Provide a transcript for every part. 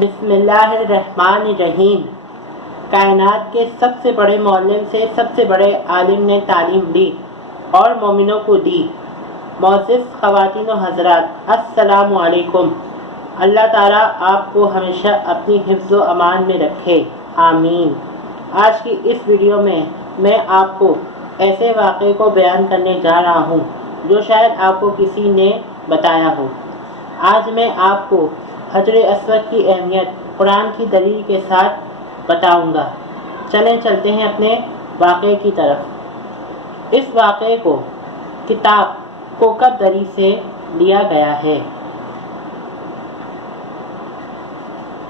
بسم اللہ الرحمن الرحیم۔ کائنات کے سب سے بڑے معلم سے سب سے بڑے عالم نے تعلیم دی اور مومنوں کو دی۔ معزز خواتین و حضرات، السلام علیکم۔ اللہ تعالیٰ آپ کو ہمیشہ اپنی حفظ و امان میں رکھے، آمین۔ آج کی اس ویڈیو میں آپ کو ایسے واقعے کو بیان کرنے جا رہا ہوں جو شاید آپ کو کسی نے بتایا ہو۔ آج میں آپ کو حجر اسود کی اہمیت قرآن کی دلیل کے ساتھ بتاؤں گا۔ چلیں چلتے ہیں اپنے واقعے کی طرف۔ اس واقعے کو کتاب کوکب دری سے لیا گیا ہے۔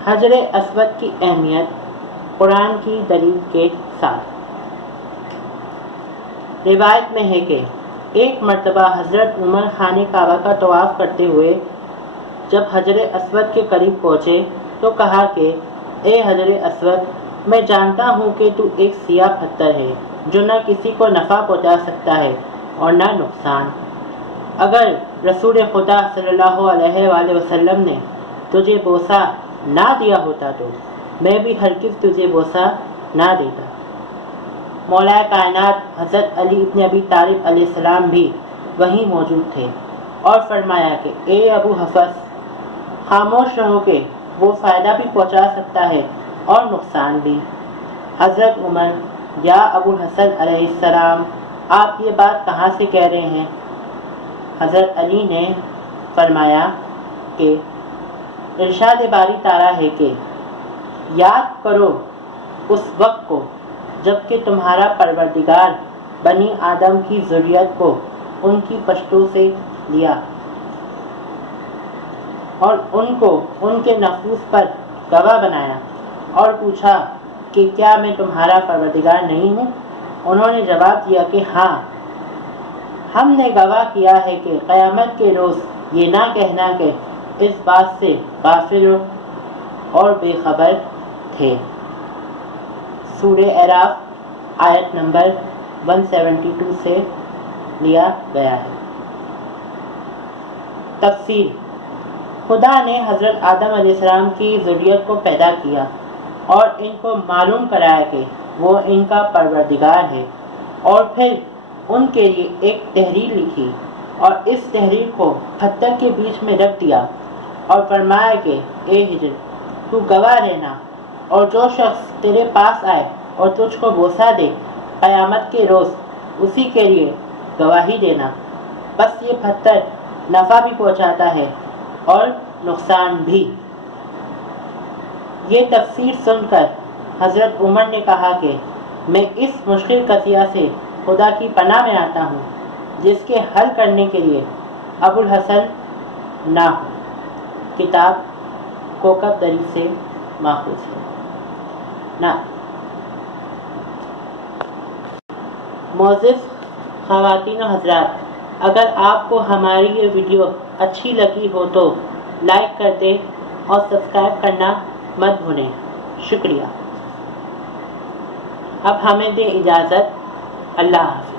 حجر اسود کی اہمیت قرآن کی دلیل کے ساتھ۔ روایت میں ہے کہ ایک مرتبہ حضرت عمر خانہ کعبہ کا طواف کرتے ہوئے جب حجر اسود کے قریب پہنچے تو کہا کہ اے حجر اسود، میں جانتا ہوں کہ تو ایک سیاہ پتھر ہے جو نہ کسی کو نفع پہنچا سکتا ہے اور نہ نقصان۔ اگر رسول خدا صلی اللہ علیہ وآلہ وسلم نے تجھے بوسہ نہ دیا ہوتا تو میں بھی ہرگز تجھے بوسہ نہ دیتا۔ مولا کائنات حضرت علی ابن ابی طالب علیہ السلام بھی وہیں موجود تھے اور فرمایا کہ اے ابو حفص، خاموش رہو کہ وہ فائدہ بھی پہنچا سکتا ہے اور نقصان بھی۔ حضرت عمر، یا ابو الحسن علیہ السلام، آپ یہ بات کہاں سے کہہ رہے ہیں؟ حضرت علی نے فرمایا کہ ارشاد باری تعالیٰ ہے کہ یاد کرو اس وقت کو جب کہ تمہارا پروردگار بنی آدم کی ذریت کو ان کی پشتوں سے لیا اور ان کو ان کے نفوس پر گواہ بنایا اور پوچھا کہ کیا میں تمہارا پروردگار نہیں ہوں؟ انہوں نے جواب دیا کہ ہاں، ہم نے گواہ کیا ہے کہ قیامت کے روز یہ نہ کہنا کہ اس بات سے غافل اور بے خبر تھے۔ سورہ اعراف آیت نمبر 172 سے لیا گیا ہے۔ تفسیر۔ خدا نے حضرت آدم علیہ السلام کی ذریت کو پیدا کیا اور ان کو معلوم کرایا کہ وہ ان کا پروردگار ہے، اور پھر ان کے لیے ایک تحریر لکھی اور اس تحریر کو پتھر کے بیچ میں رکھ دیا اور فرمایا کہ اے ہجر، تو گواہ رہنا، اور جو شخص تیرے پاس آئے اور تجھ کو بوسہ دے قیامت کے روز اسی کے لیے گواہی دینا۔ بس یہ پتھر نفع بھی پہنچاتا ہے اور نقصان بھی۔ یہ تفسیر سن کر حضرت عمر نے کہا کہ میں اس مشکل قضیہ سے خدا کی پناہ میں آتا ہوں جس کے حل کرنے کے لیے ابو الحسن نہ ہو۔ کتاب کوکب دری سے ماخوذ ہے۔ معزز خواتین و حضرات، اگر آپ کو ہماری یہ ویڈیو اچھی لگی ہو تو لائک کر دیں اور سبسکرائب کرنا مت بھولیں۔ شکریہ۔ اب ہمیں دیں اجازت۔ اللہ حافظ۔